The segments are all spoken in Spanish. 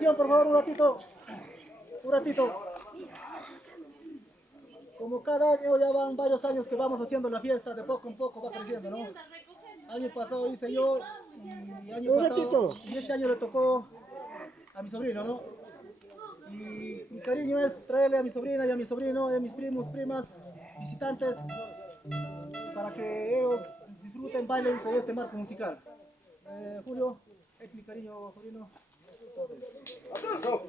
Atención, por favor, un ratito. Un ratito. Como cada año, ya van varios años que vamos haciendo la fiesta, de poco en poco va creciendo, ¿no? Año pasado hice yo, y año pasado, y este año le tocó a mi sobrino, ¿no? Y mi cariño es traerle a mi sobrina y a mi sobrino, y a mis primos, primas, visitantes, para que ellos disfruten, bailen con este marco musical. Julio, es mi cariño, sobrino. ¡Aplauso!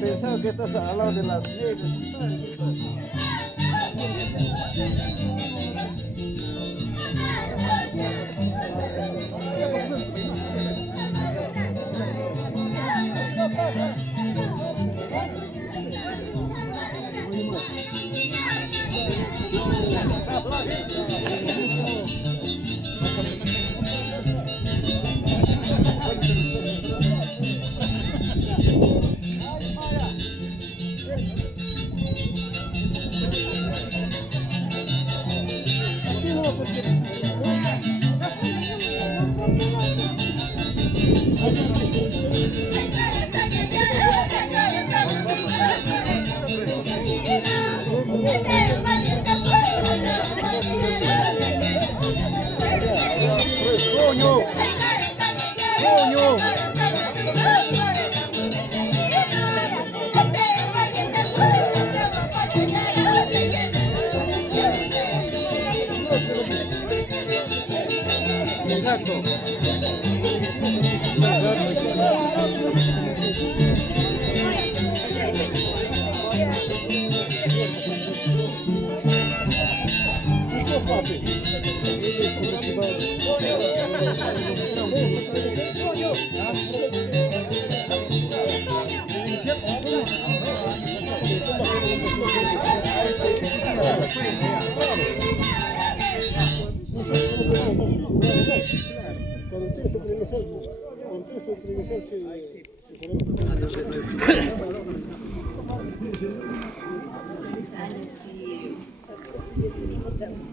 Pensaba que estás al lado de las viejas.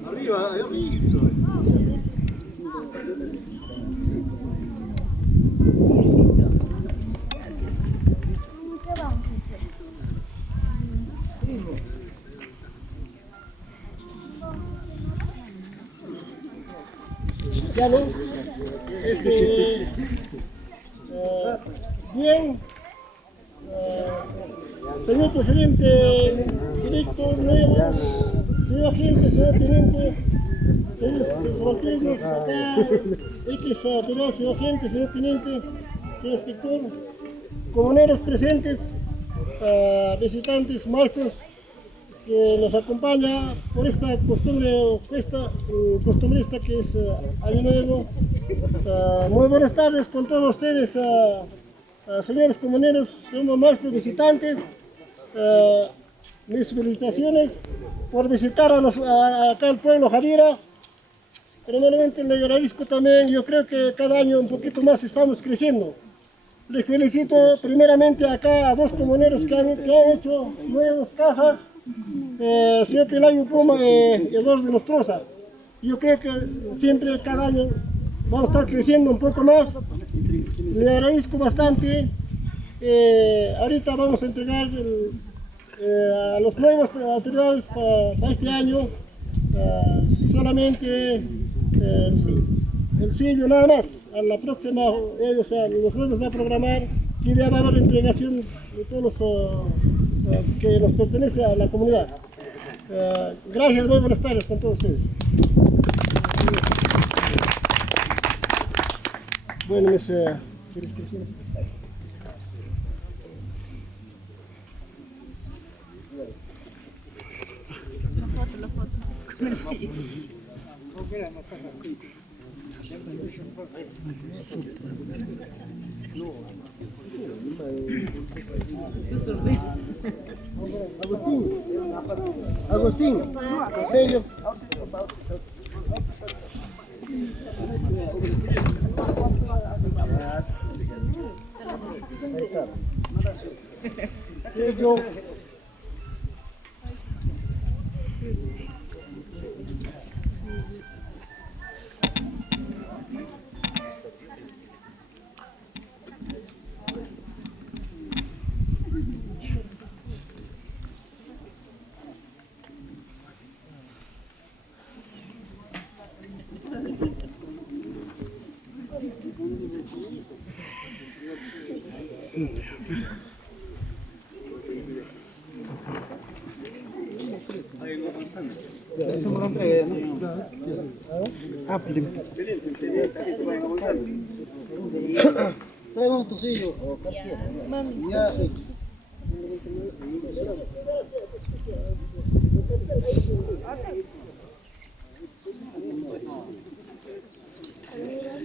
Arriba, arriba. Ya no, bien, señor presidente directo nuevo, señor agente, señor teniente, señores subalternos, acá, señor agente, señor teniente, señor inspector, comuneros presentes, visitantes, maestros, que nos acompaña por esta costumbre o fiesta costumbrista que es Año Nuevo. Muy buenas tardes con todos ustedes, señores comuneros, señores maestros, visitantes. Mis felicitaciones por visitar acá al pueblo Jarira. Primeramente le agradezco también, yo creo que cada año un poquito más estamos creciendo. Les felicito primeramente acá a dos comuneros que han hecho nuevas casas, señor Pelayo Puma y Eduardo Nostroza. Yo creo que siempre, cada año, vamos a estar creciendo un poco más. Le agradezco bastante. Ahorita vamos a entregar a los nuevos autoridades para este año solamente el sello nada más. A la próxima, ellos, los nuevos va a programar y ya va a haber entregación de todos los que nos pertenece a la comunidad. Gracias, muy buenas tardes con todos ustedes. Bueno, mis felicitaciones. La foto. No. Agustín, con sello. Sello. Eso me lo entregué, ¿no? Tráeme tu sello. Ya. Saludos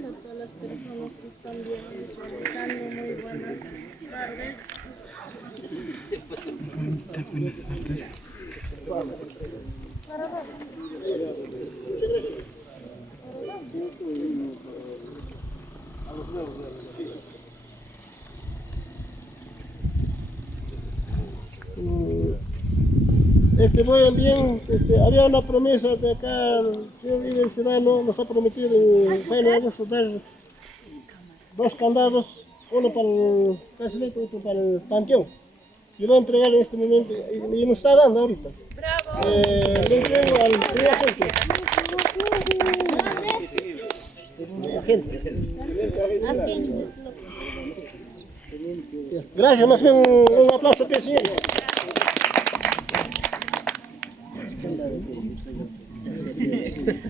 a todas las personas que están viendo, visualizando. Muy buenas tardes. Buenas tardes. Muy bien, había una promesa de acá, el señor líder ciudadano nos ha prometido en junio de agosto dar 2 candados, uno para el Casolito y otro para el Panteón. Yo lo voy a entregar en este momento y nos está dando ahorita. ¡Bravo! Le entrego al señor agente. Gracias, más bien un aplauso, señores.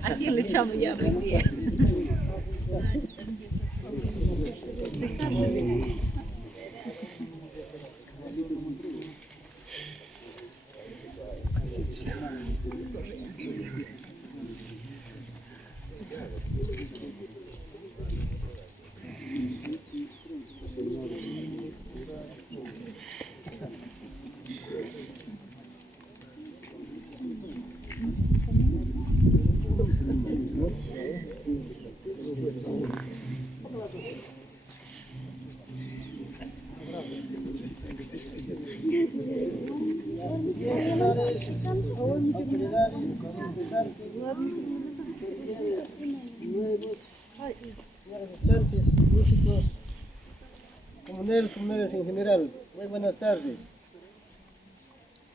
¿A quién le echamos ya? Bien. Músicos, comuneros en general, muy buenas tardes.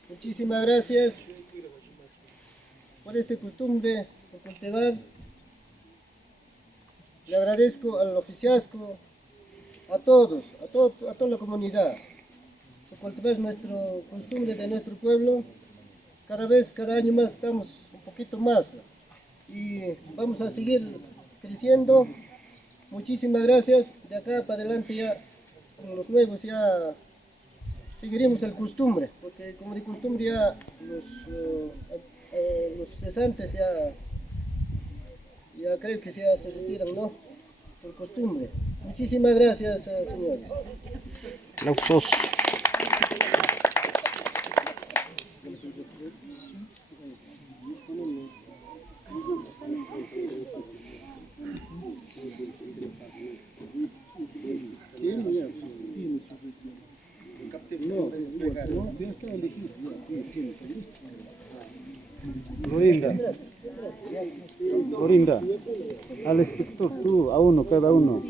Muchísimas gracias por esta costumbre, por cultivar. Le agradezco al oficiazgo, a todos, a toda la comunidad, por cultivar nuestra costumbre de nuestro pueblo. Cada año más estamos un poquito más y vamos a seguir creciendo. Muchísimas gracias. De acá para adelante ya con los nuevos ya seguiremos el costumbre, porque como de costumbre ya los cesantes ya creo que ya se retiran, ¿no? Por costumbre. Muchísimas gracias, señores. Aplausos. Florinda, al inspector tú, a uno, cada uno.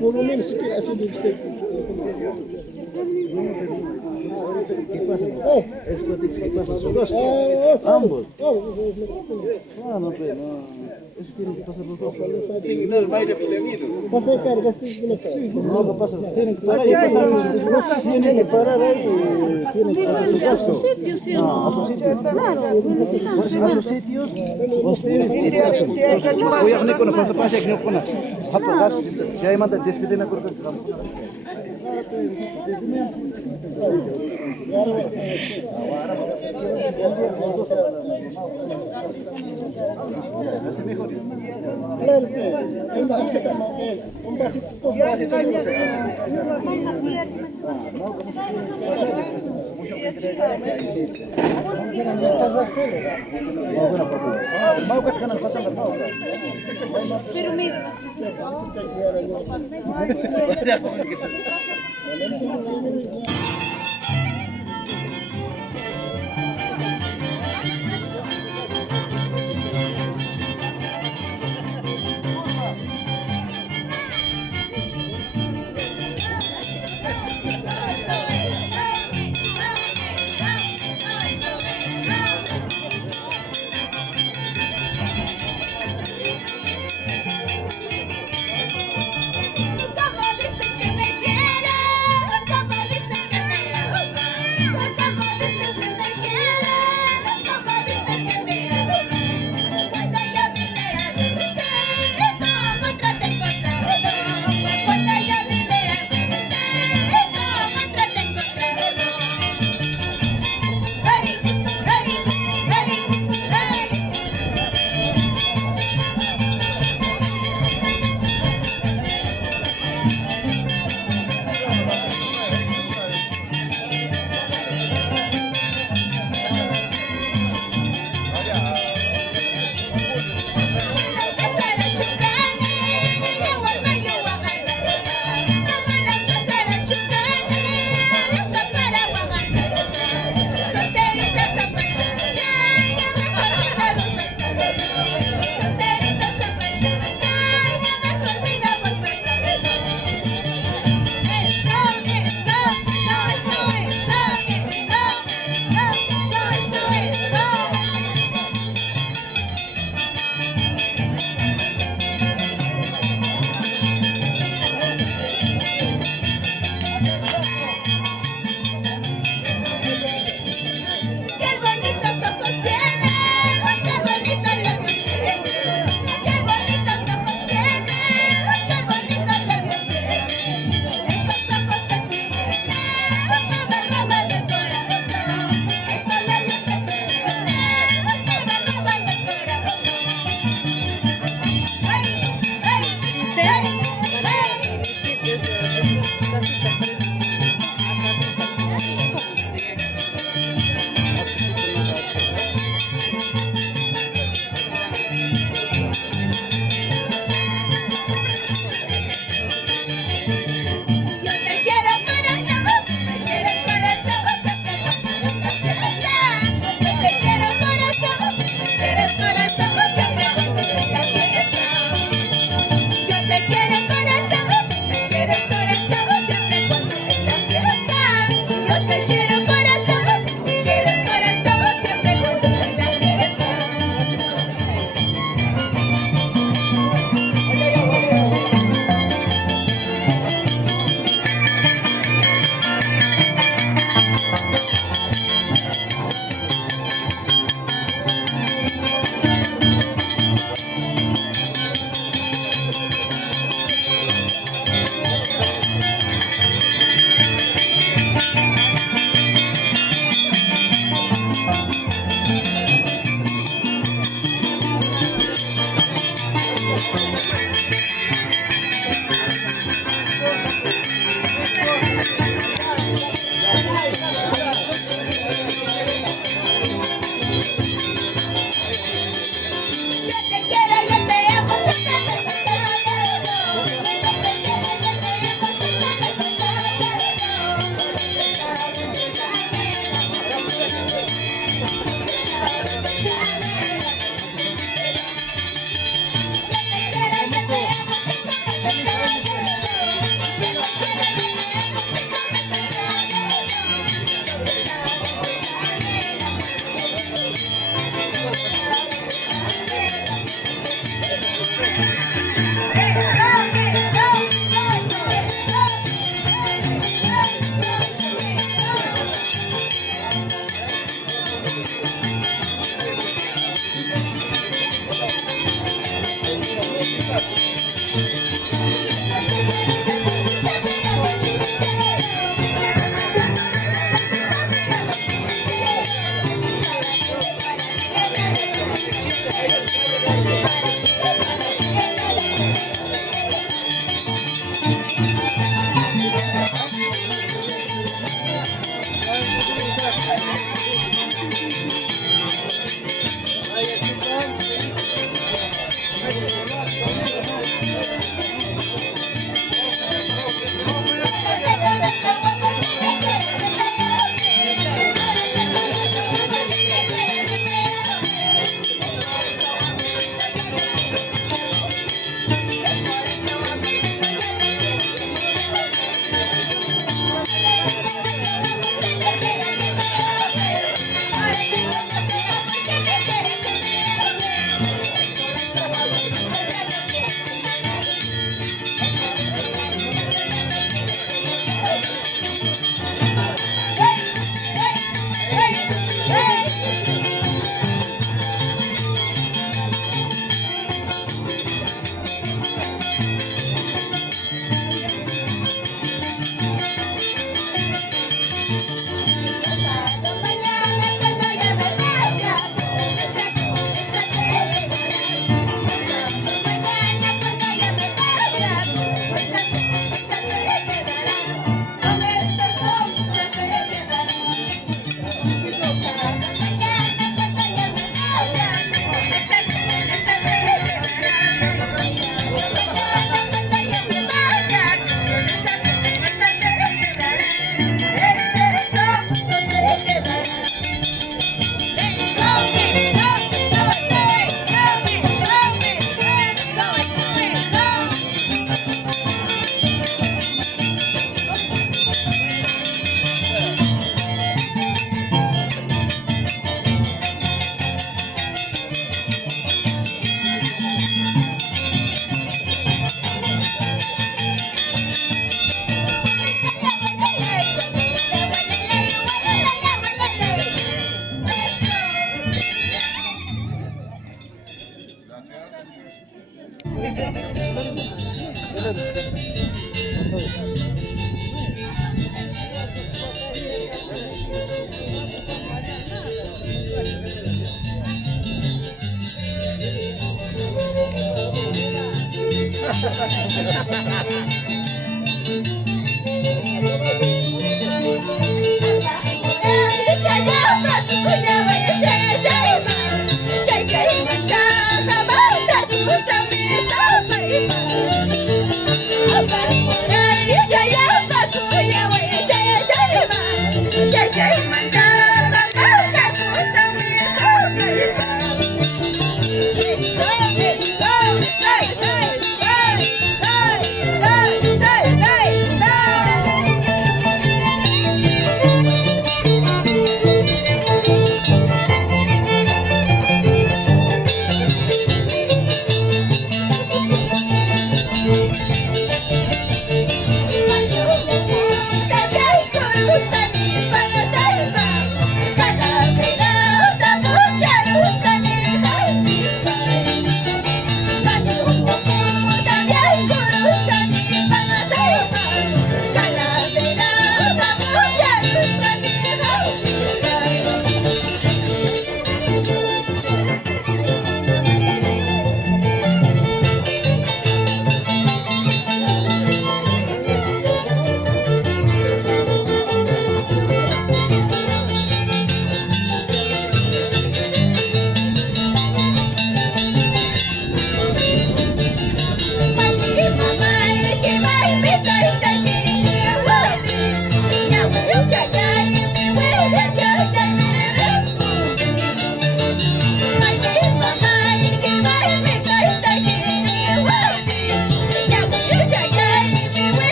Por lo menos si quiere hacer de usted. Ambos. No, no, pues, no. Eso tiene que pasar los dos. Pasa de carga, sí. No, no pasa. Tienen que parar ahí y tienen que pasar los dos. A su sitio, sí. A su sitio. Claro, A sus sitios, ustedes tienen que hacer. Voy a venir con la consecuencia que no pone. Ya hay manda despiden a cortar. Claro, un vasito, dos vasitos. Pero mira,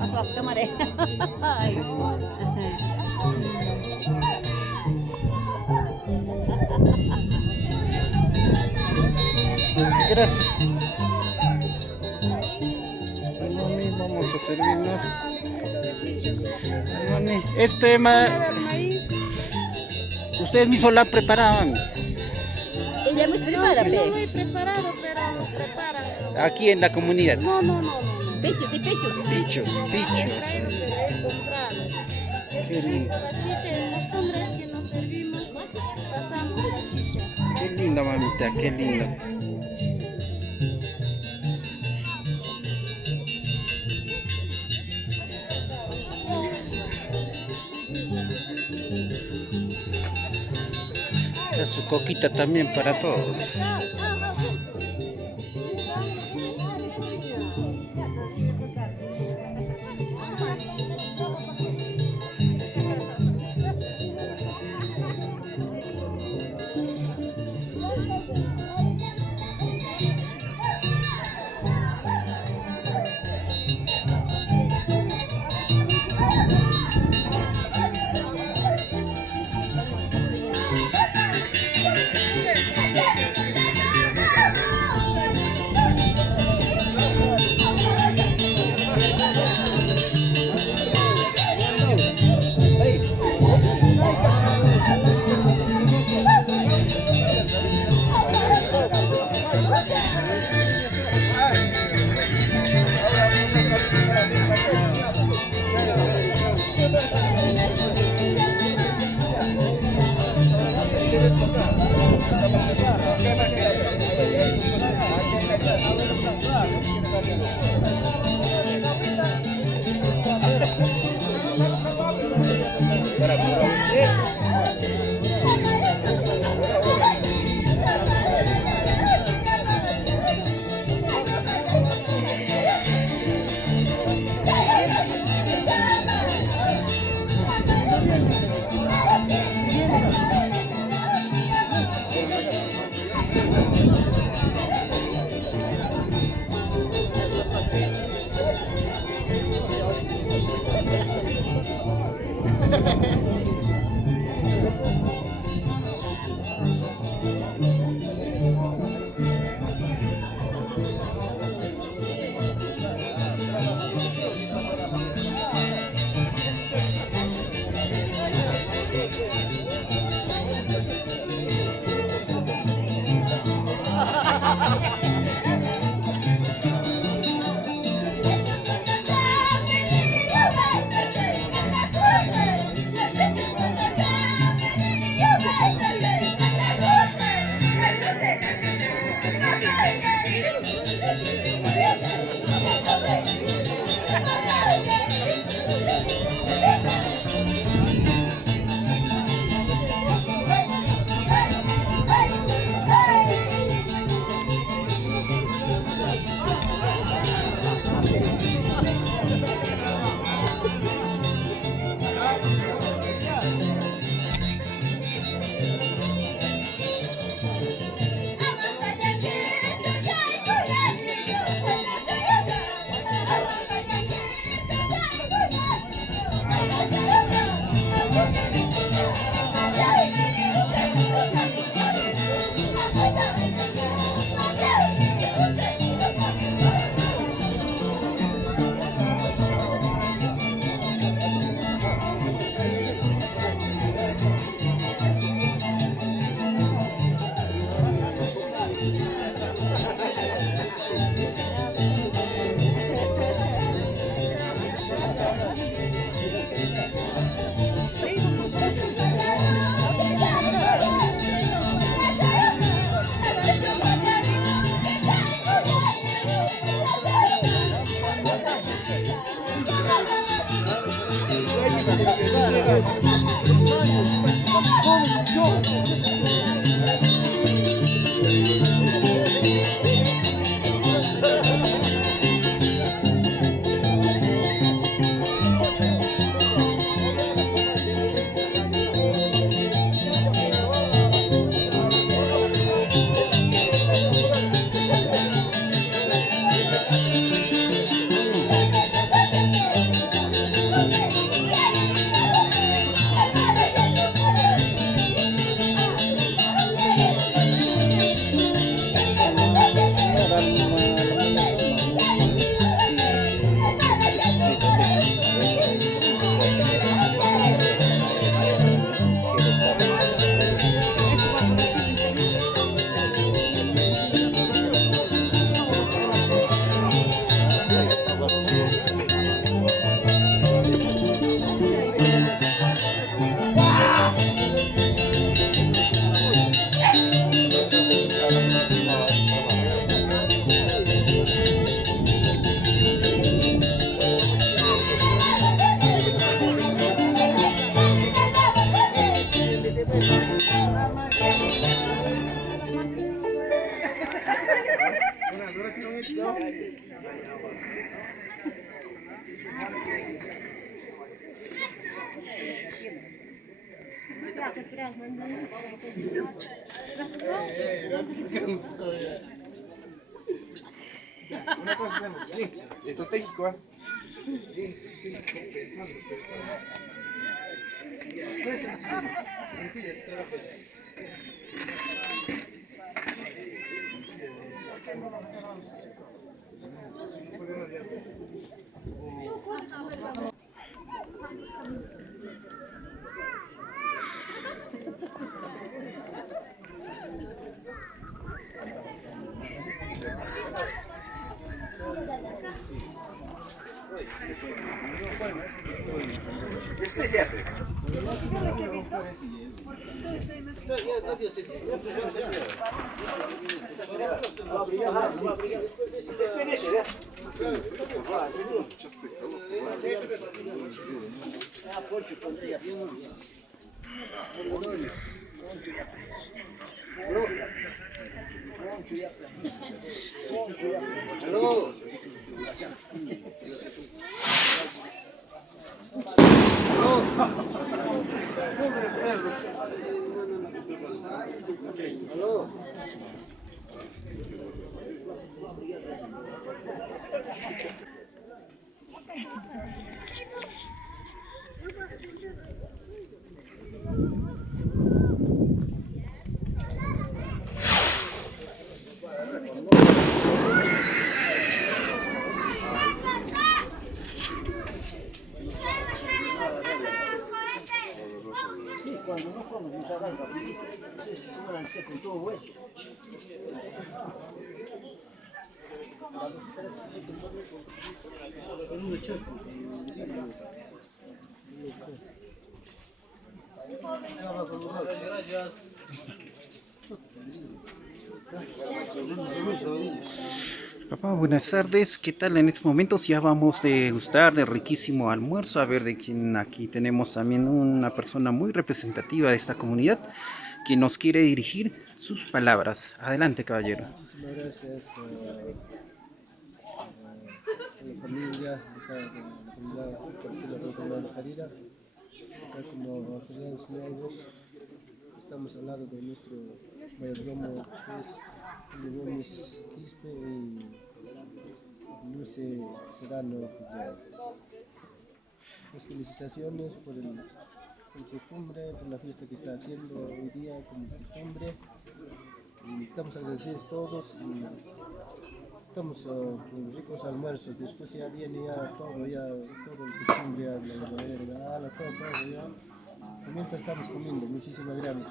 Aslas kemarin. Gracias. Mami, vamos a servirnos. Mami, ustedes mismos la preparaban. Ella me prepara, No lo he preparado, pero nos preparan. Aquí en la comunidad. No. Pichos, de pichos. Pichos, pichos. He comprado. Qué lindo. La chicha en costumbres que nos servimos, pasamos la chicha. Qué lindo, mamita, qué lindo. Está su coquita también para todos. Una cosa hacemos, sí, estratégico, ¿eh? Papá, buenas tardes. ¿Qué tal? En estos momentos ya vamos a degustar de riquísimo almuerzo. A ver, de quien aquí tenemos también una persona muy representativa de esta comunidad que nos quiere dirigir sus palabras. Adelante, caballero. Muchísimas gracias a la familia de acá de la comunidad de la Jarira, acá como autoridades nuevos. Estamos al lado de nuestro mayordomo, que es Julio Gómez Quispe y Luce Serrano. Las felicitaciones por el costumbre, por la fiesta que está haciendo hoy día como costumbre. Y estamos agradecidos todos y estamos con ricos almuerzos. Después ya viene todo el costumbre, la regala, todo ya. Mientras estamos comiendo, muchísimas gracias.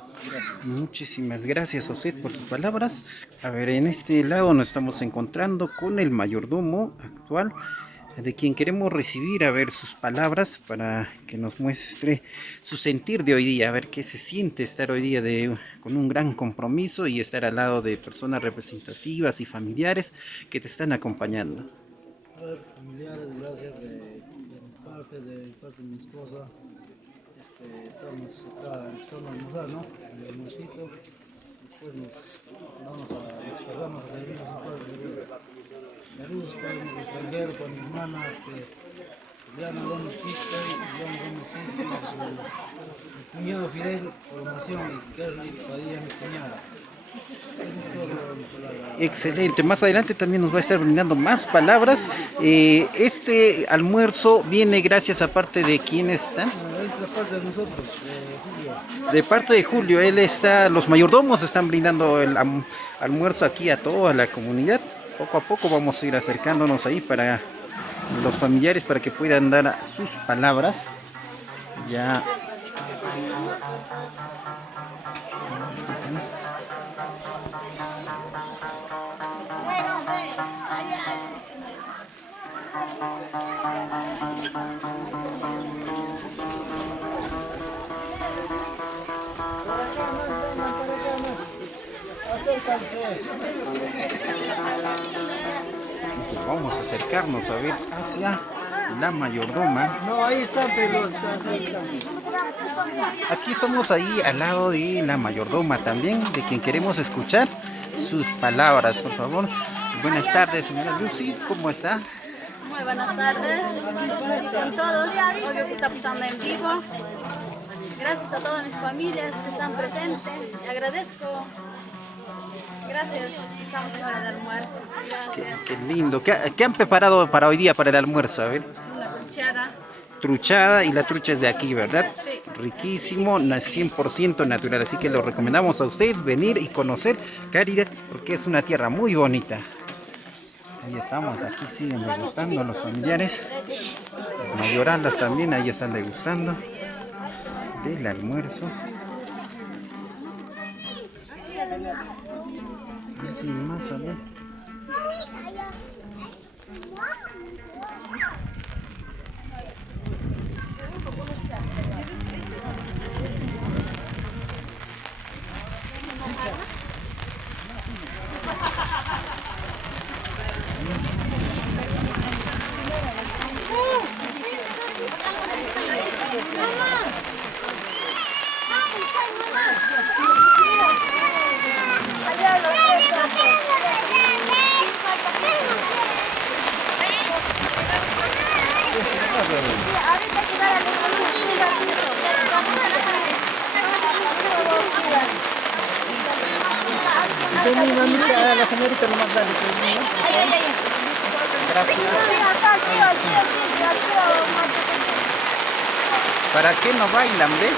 Muchísimas gracias a usted por sus palabras. A ver, en este lado nos estamos encontrando con el mayordomo actual, de quien queremos recibir, a ver, sus palabras para que nos muestre su sentir de hoy día, a ver qué se siente estar hoy día con un gran compromiso y estar al lado de personas representativas y familiares que te están acompañando. Familiares, gracias de parte de mi esposa. Estamos acá empezando a almorzar, ¿no? El almuercito. Después nos pasamos a servir los padres. Saludos para mi extranjero, para mi hermana, Diana Gómez Quispe, su cuñado Fidel, formación, y Kerly Padilla, mi cuñada. Eso es todo mi palabra. Excelente, más adelante también nos va a estar brindando más palabras. Este almuerzo viene gracias a parte de quiénes están. Es la parte de nosotros, Julio. De parte de Julio, los mayordomos están brindando el almuerzo aquí a toda la comunidad. Poco a poco vamos a ir acercándonos ahí para los familiares para que puedan dar sus palabras. Ya. Vamos a acercarnos a ver hacia la mayordoma. No, ahí están, pero ahí están. Aquí somos ahí al lado de la mayordoma también, de quien queremos escuchar sus palabras, por favor. Buenas tardes, señora Lucy, ¿cómo está? Muy buenas tardes con todos. Obvio que está pasando en vivo. Gracias a todas mis familias que están presentes. Agradezco. Gracias. Estamos en hora de almuerzo. Gracias. Qué lindo. ¿Qué han preparado para hoy día para el almuerzo? A ver. Una truchada. Truchada, y la trucha es de aquí, ¿verdad? Sí. Riquísimo, 100% natural, así que lo recomendamos a ustedes venir y conocer Caridad porque es una tierra muy bonita. Ahí estamos, aquí siguen degustando los familiares, las mayoralas también, ahí están degustando del almuerzo. Aquí más, a ver. La señorita lo más grande. Gracias. ¿Para qué no bailan, ve?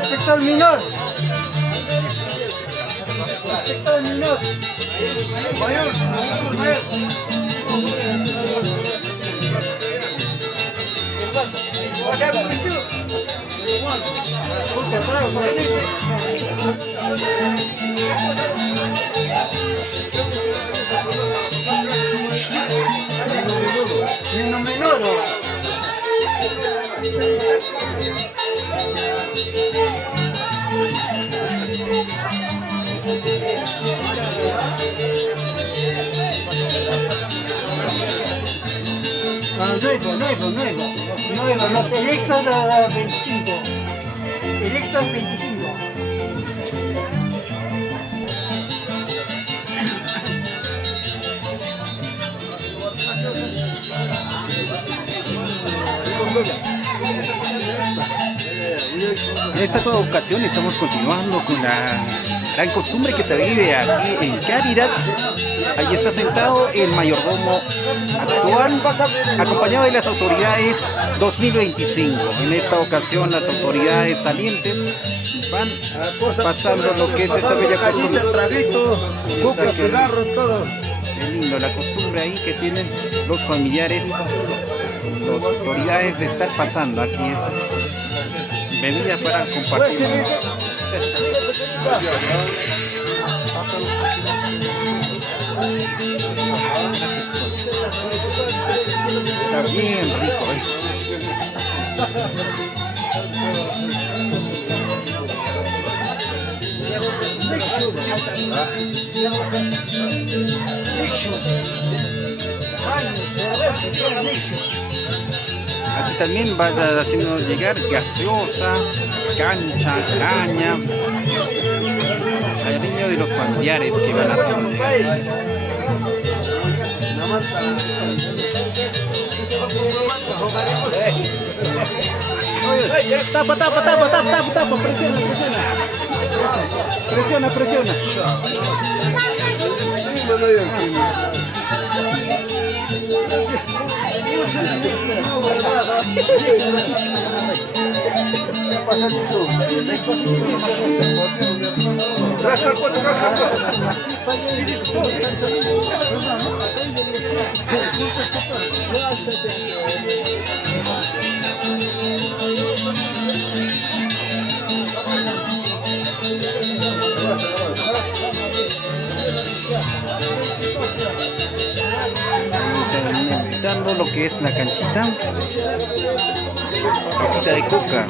Inspector menor. Inspector menor. Mayor. Nuevo, los electos 25. Electos 25. En esta nueva ocasión estamos continuando con la gran costumbre que se vive aquí en Caridad. Allí está sentado el mayordomo actual, acompañado de las autoridades 2025. En esta ocasión las autoridades salientes van pasando lo que es esta bella costumbre. Qué lindo la costumbre ahí que tienen los familiares, las autoridades de estar pasando aquí esta bebida para compartir. Está bien rico, Aquí también vas haciendo llegar gaseosa, cancha, caña, cariño de los familiares que van a hacer. Tapa, tapa, tapa, tapa, tapa, tapa, presiona, presiona. Presiona, presiona. Dando lo que es la canchita de coca.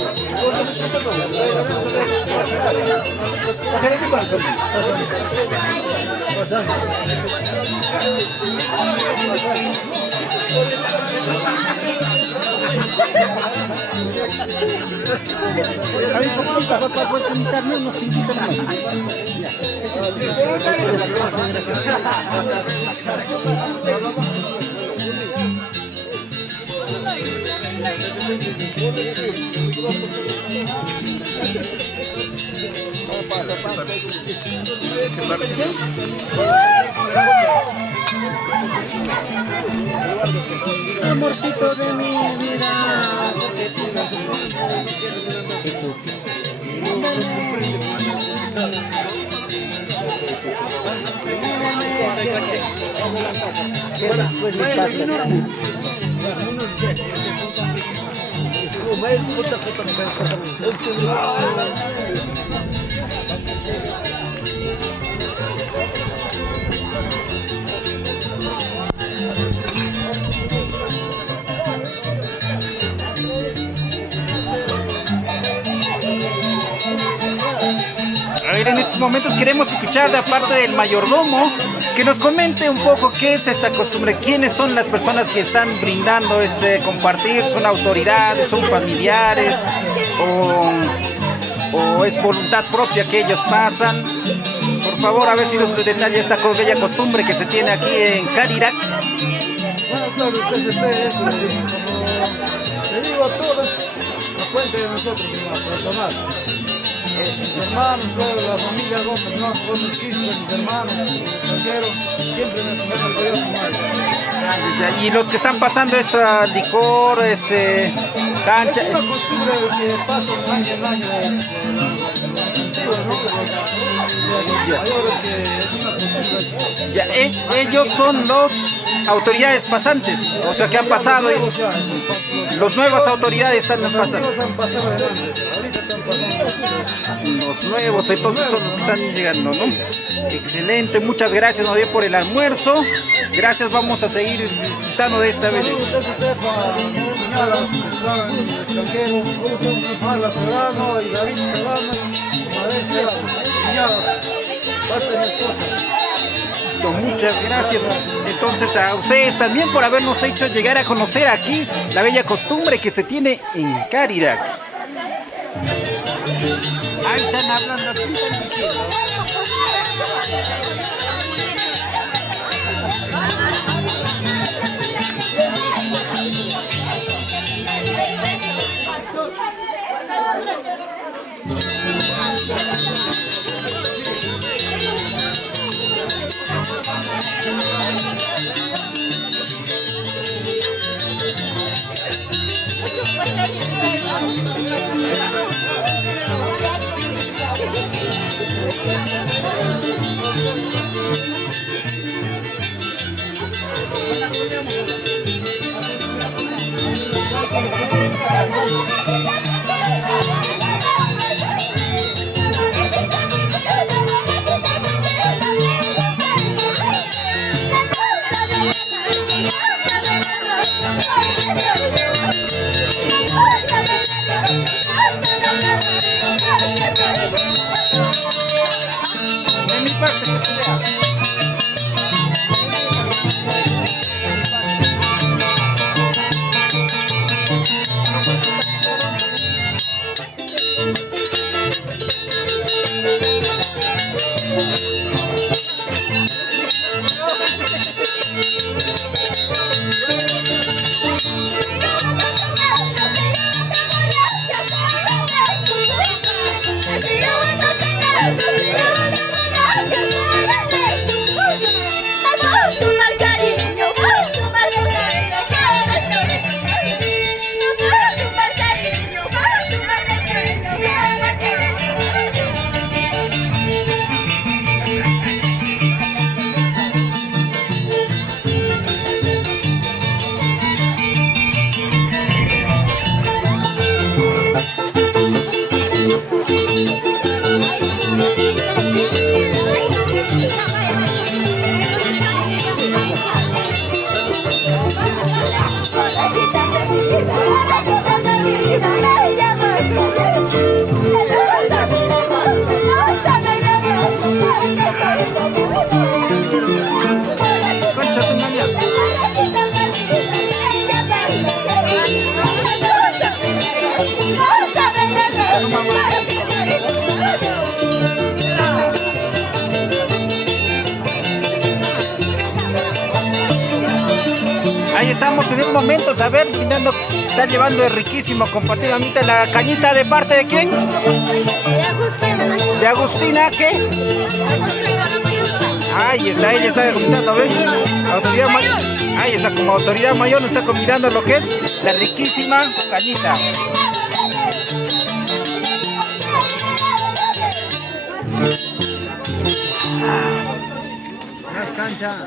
Amorcito de mi vida, si tú A ver, en estos momentos queremos escuchar de parte del mayordomo que nos comente un poco qué es esta costumbre, quiénes son las personas que están brindando compartir, son autoridades, son familiares o es voluntad propia que ellos pasan. Por favor, a ver si nos detalla esta bella costumbre que se tiene aquí en Carirac. Bueno, claro, el PSP es, como le digo a todos, la fuente de nosotros, personal. Mis hermanos, toda la familia Gómez, ¿no? Gómez Quispe, mis hermanos, extranjeros, siempre me han apoyado con algo. Y los que están pasando esta licor, cancha. Es una costumbre que pasa de año en año, los antiguos, ¿no? Los mayores, que es una costumbre. Ya, ellos son los autoridades pasantes, o sea que han pasado. Los nuevas autoridades están pasando. Los han pasado adelante, ahorita están pasando. Los nuevos, entonces son los que están llegando, ¿no? Excelente, muchas gracias, nos dio por el almuerzo. Gracias, vamos a seguir disfrutando de esta vez. Saludos para Ñalas, que están en el extranjero, Marla Serrano y David Serrano, Madel Serrano, Ñalas, parte de mi esposa. Muchas gracias entonces a ustedes también por habernos hecho llegar a conocer aquí la bella costumbre que se tiene en Carirac. Ahí están hablando, ¿qué están diciendo? De mi parte, Ahí estamos en un momento, a ver, mirando, está llevando el riquísimo compartido amita la cañita de parte de quién? De Agustina, ¿qué? Ahí está, ella está combinando, ¿ves? Autoridad mayor, ahí está, como autoridad mayor nos está combinando lo que es la riquísima cañita. Más cancha.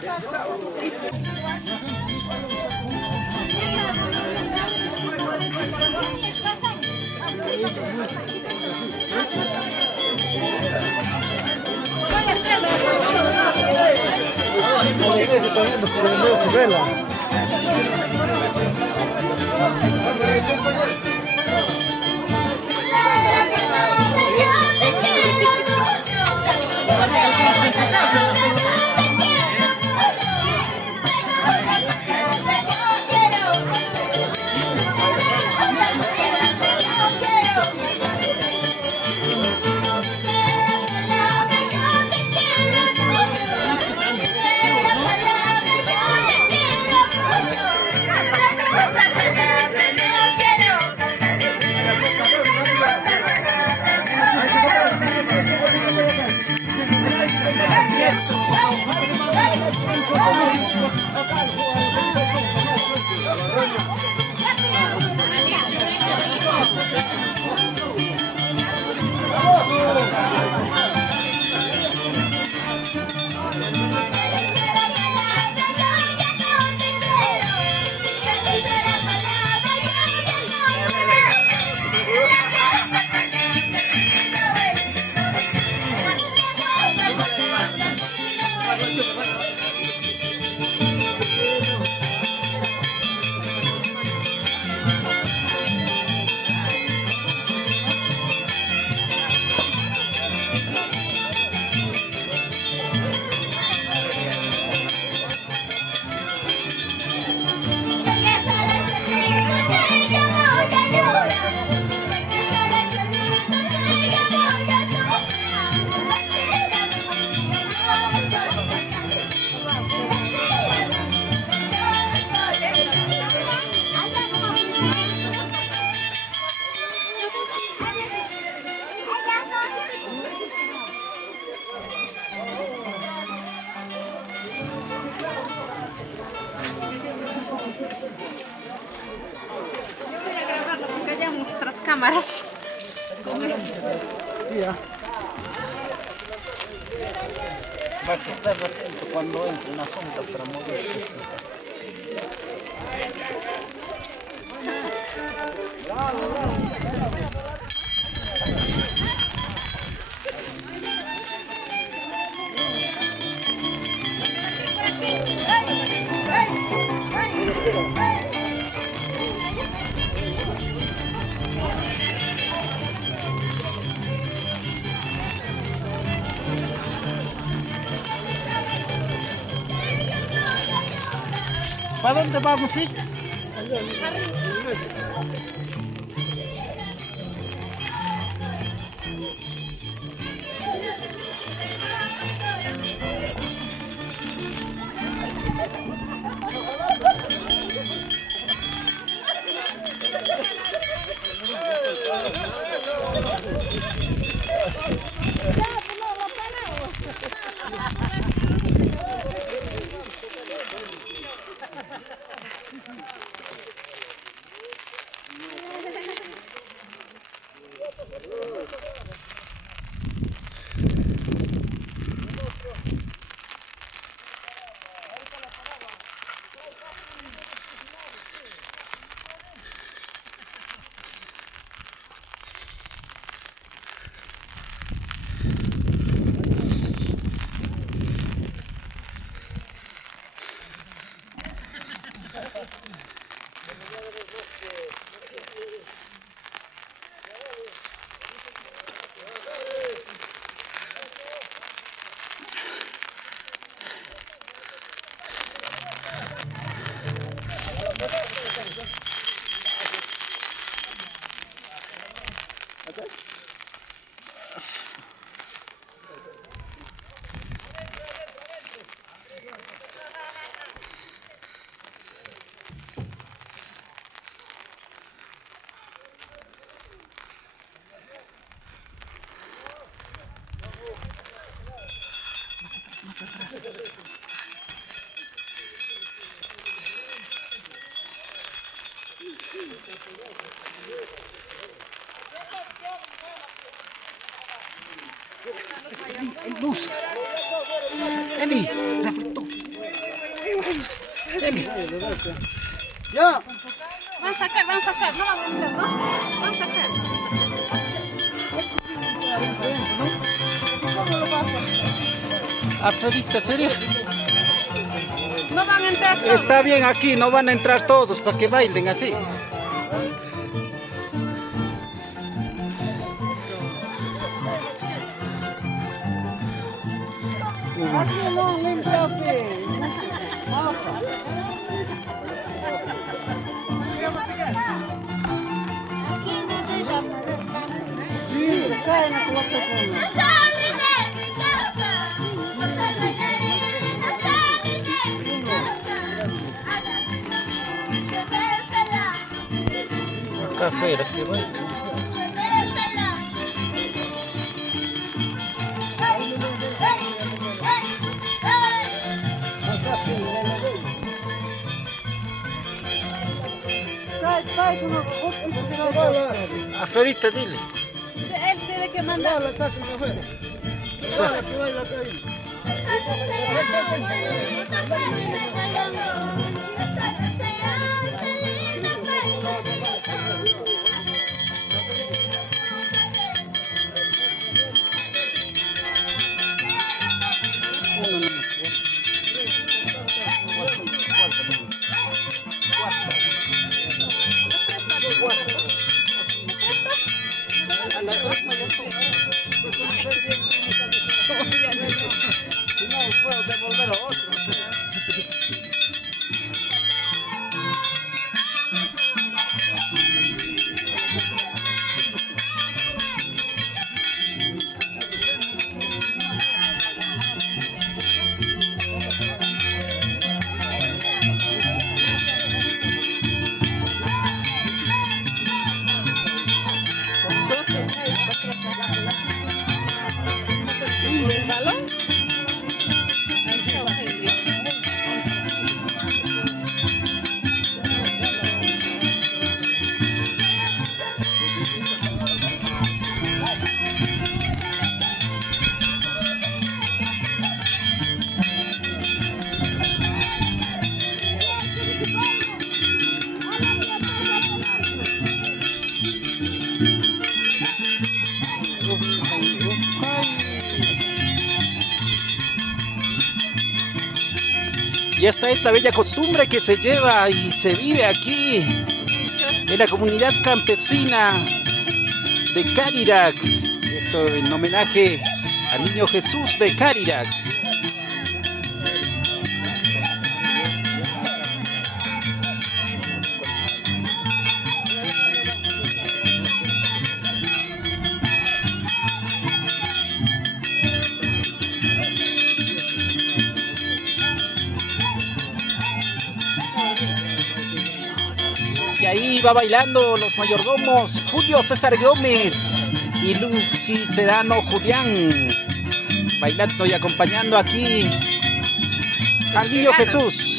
Nuestras cámaras. Vas a estar atento cuando entre una sombra para mover. ¿Para dónde vamos, sí? Hay luz. Eli, reflector. Eli. Ya. Van a sacar, no van a vender, ¿no? Van a sacar. Absolita, ¿serio? No van a entrar todos. Está bien aquí, no van a entrar todos para que bailen así. Café, que va. Afuera, dile. Él tiene que mandar. Y está esta bella costumbre que se lleva y se vive aquí en la comunidad campesina de Carirac. Esto en homenaje al niño Jesús de Carirac. Y ahí va bailando los mayordomos Julio César Gómez y Lucy Sedano Julián, bailando y acompañando aquí al niño Jesús.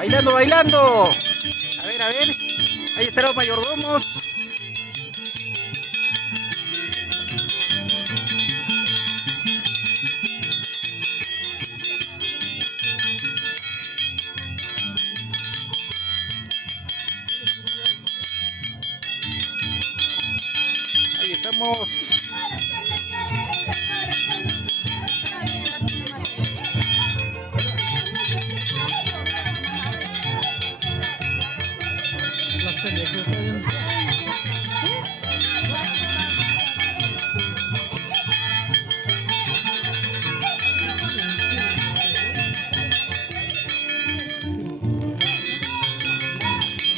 Bailando, bailando. A ver. Ahí están los mayordomos. Ahí estamos.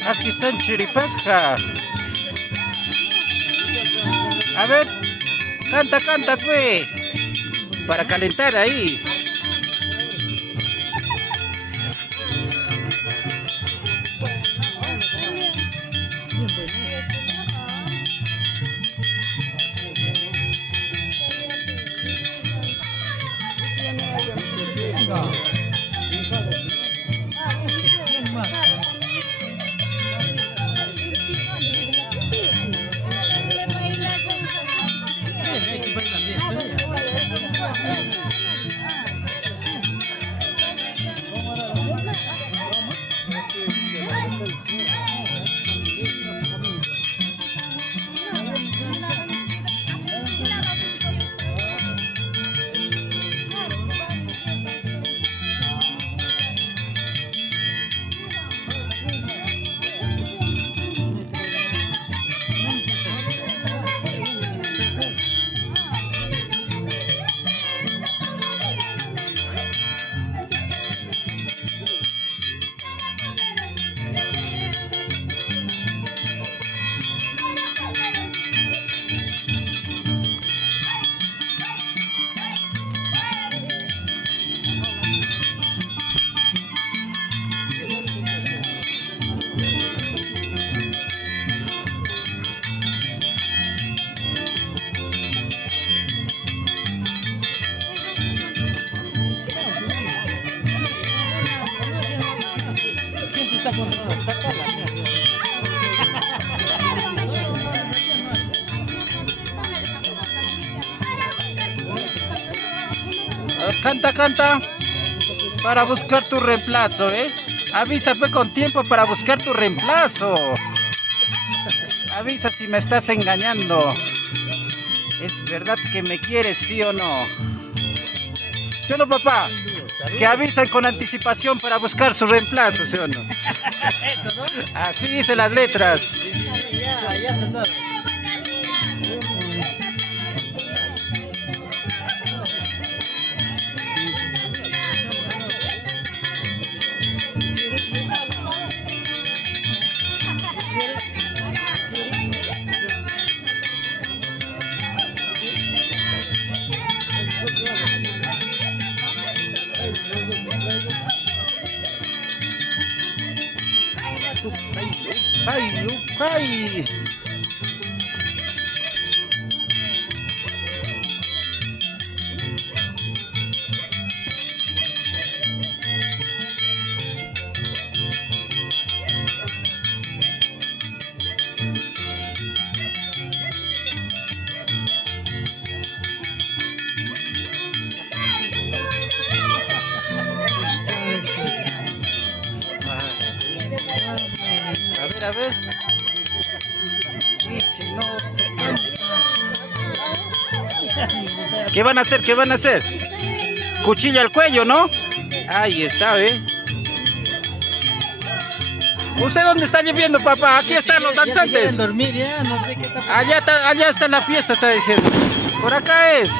Aquí está en Chiripasca. A ver, canta, pues, para calentar ahí. Canta para buscar tu reemplazo, Avisa pues con tiempo para buscar tu reemplazo. Avisa si me estás engañando. ¿Es verdad que me quieres, sí o no? ¿Sí o no, papá? Que avisan con anticipación para buscar su reemplazo, ¿sí o no? Así dicen las letras. Ya se sabe. ¡Ay! A ver. ¿Qué van a hacer? ¿Qué van a hacer? Cuchillo al cuello, ¿no? Ahí está, ¿Usted dónde está lloviendo, papá? Aquí están los danzantes. Dormir ya, no sé qué está pasando. Allá está la fiesta, está diciendo. Por acá es.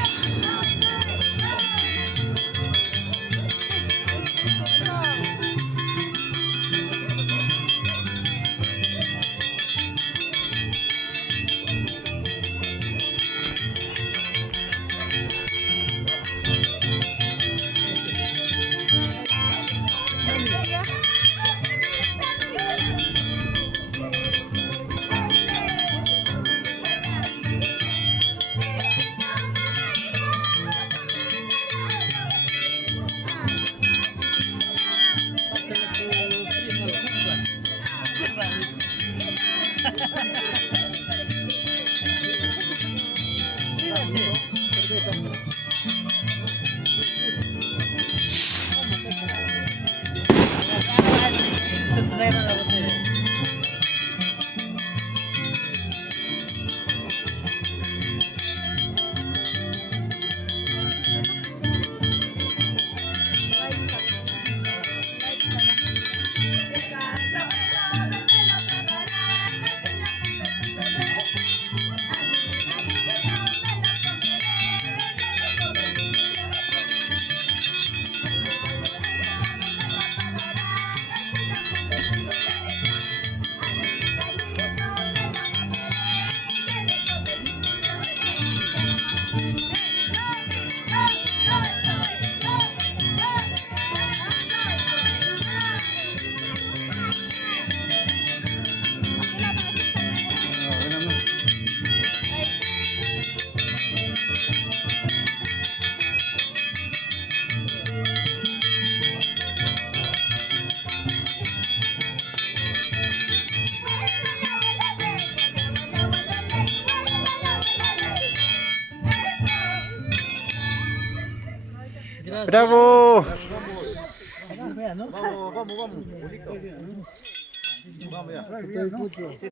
¡Bravo! Vamos, vamos, vamos. Bonito. Vamos ya.